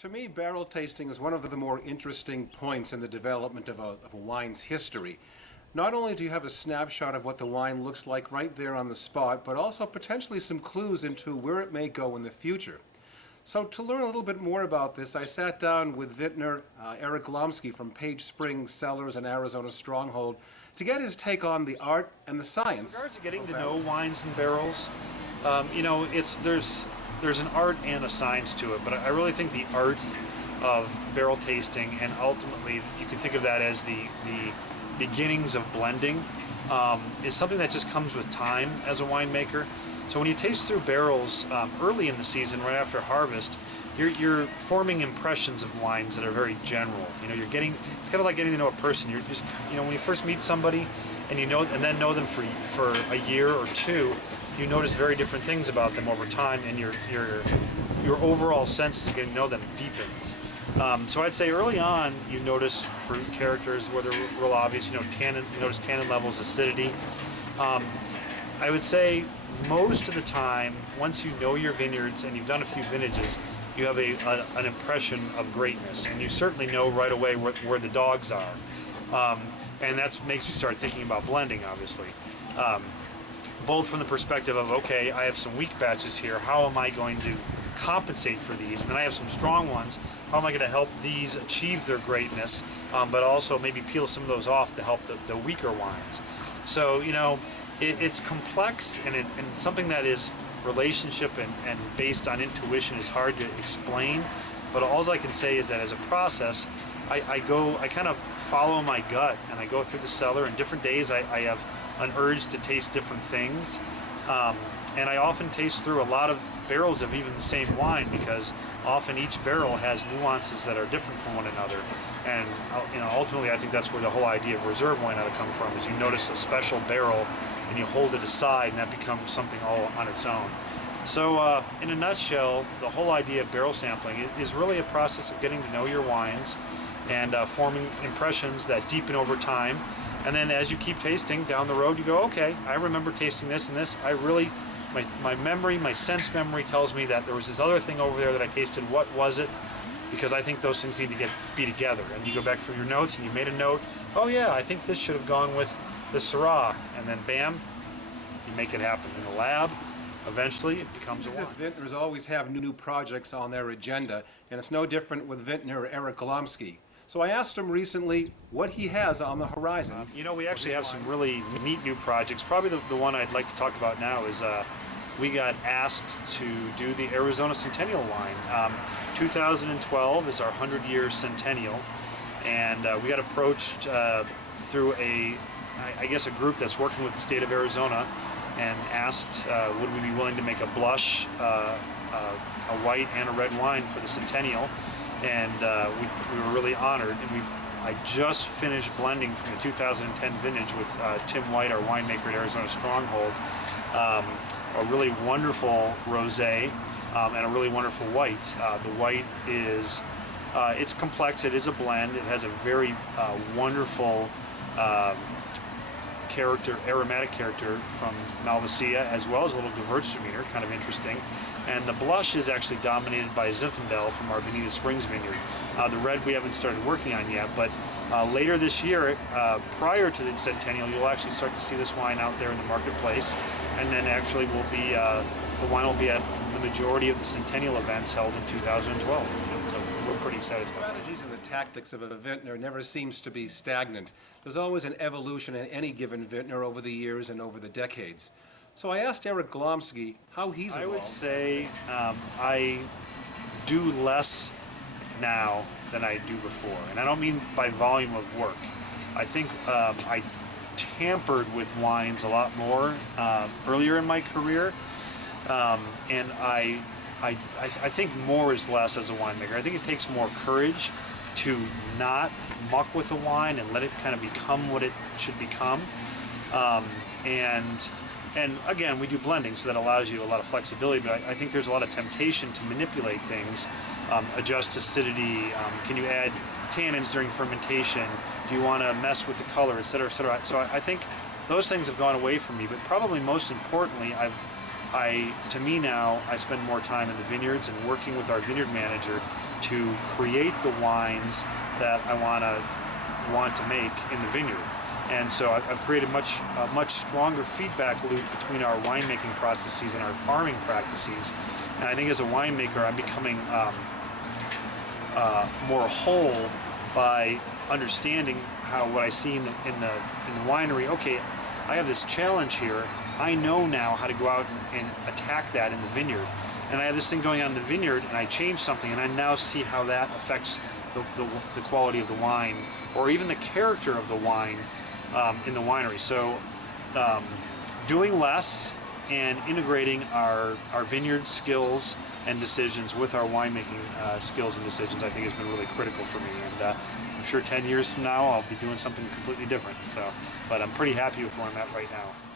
To me, barrel tasting is one of the more interesting points in the development of a wine's history. Not only do you have a snapshot of what the wine looks like right there on the spot, but also potentially some clues into where it may go in the future. So to learn a little bit more about this, I sat down with vintner Eric Glomski from Page Springs Cellars and Arizona Stronghold to get his take on the art and the science. In regards to getting to know wines and barrels, there's an art and a science to it, but I really think the art of barrel tasting, and ultimately you can think of that as the beginnings of blending, is something that just comes with time as a winemaker. So when you taste through barrels early in the season, right after harvest, you're forming impressions of wines that are very general. It's kind of like getting to know a person. You're just, when you first meet somebody and then know them for a year or two, you notice very different things about them over time, and your overall sense of getting to know them deepens. So I'd say early on, you notice fruit characters where they're real obvious. Tannin. You notice tannin levels, acidity. I would say most of the time, once you know your vineyards and you've done a few vintages, you have an impression of greatness, and you certainly know right away where the dogs are, and that makes you start thinking about blending, obviously. Both from the perspective of, okay, I have some weak batches here, how am I going to compensate for these? And then I have some strong ones, how am I going to help these achieve their greatness, but also maybe peel some of those off to help the weaker wines. So, it's complex, and something that is relationship and based on intuition is hard to explain, but all I can say is that as a process, I kind of follow my gut, and I go through the cellar, and different days I have an urge to taste different things, and I often taste through a lot of barrels of even the same wine, because often each barrel has nuances that are different from one another, and ultimately I think that's where the whole idea of reserve wine ought to come from, is you notice a special barrel and you hold it aside, and that becomes something all on its own. So in a nutshell, the whole idea of barrel sampling is really a process of getting to know your wines and forming impressions that deepen over time. And then as you keep tasting down the road, you go, okay, I remember tasting this and this. My sense memory tells me that there was this other thing over there that I tasted. What was it? Because I think those things need to be together. And you go back through your notes and you made a note, oh yeah, I think this should have gone with the Syrah. And then bam, you make it happen. In the lab, eventually it becomes a wine. Vintners always have new projects on their agenda, and it's no different with vintner Eric Glomski. So I asked him recently what he has on the horizon. We actually have some really neat new projects. Probably the one I'd like to talk about now is we got asked to do the Arizona Centennial wine. 2012 is our 100-year centennial, and we got approached through a group that's working with the state of Arizona, and asked would we be willing to make a blush, a white and a red wine for the centennial. And we were really honored, and I just finished blending from the 2010 vintage with Tim White, our winemaker at Arizona Stronghold, a really wonderful rosé and a really wonderful white. The white is, it's complex, it is a blend, it has a very wonderful aromatic character from Malvasia, as well as a little Gewürztraminer, kind of interesting. And the blush is actually dominated by Zinfandel from our Bonita Springs vineyard. The red we haven't started working on yet, but later this year, prior to the centennial, you'll actually start to see this wine out there in the marketplace, and then actually the wine will be at the majority of the centennial events held in 2012. So we're pretty excited about that. Strategies and the tactics of a vintner never seems to be stagnant. There's always an evolution in any given vintner over the years and over the decades. So I asked Eric Glomski how he's evolved. I would say I do less now than I do before, and I don't mean by volume of work. I think I tampered with wines a lot more earlier in my career, and I think more is less as a winemaker. I think it takes more courage to not muck with a wine and let it kind of become what it should become. And again, we do blending, so that allows you a lot of flexibility, but I think there's a lot of temptation to manipulate things, adjust acidity, can you add tannins during fermentation, do you want to mess with the color, etc., etc. So I think those things have gone away from me, but probably most importantly, I've to me now, I spend more time in the vineyards and working with our vineyard manager to create the wines that I want to make in the vineyard. And so I've created a much stronger feedback loop between our winemaking processes and our farming practices. And I think as a winemaker, I'm becoming more whole by understanding how what I see in the winery. Okay, I have this challenge here. I know now how to go out and attack that in the vineyard. And I have this thing going on in the vineyard, and I change something, and I now see how that affects the quality of the wine, or even the character of the wine in the winery. So doing less and integrating our vineyard skills and decisions with our winemaking skills and decisions, I think has been really critical for me. And I'm sure 10 years from now I'll be doing something completely different. But I'm pretty happy with where I'm at right now.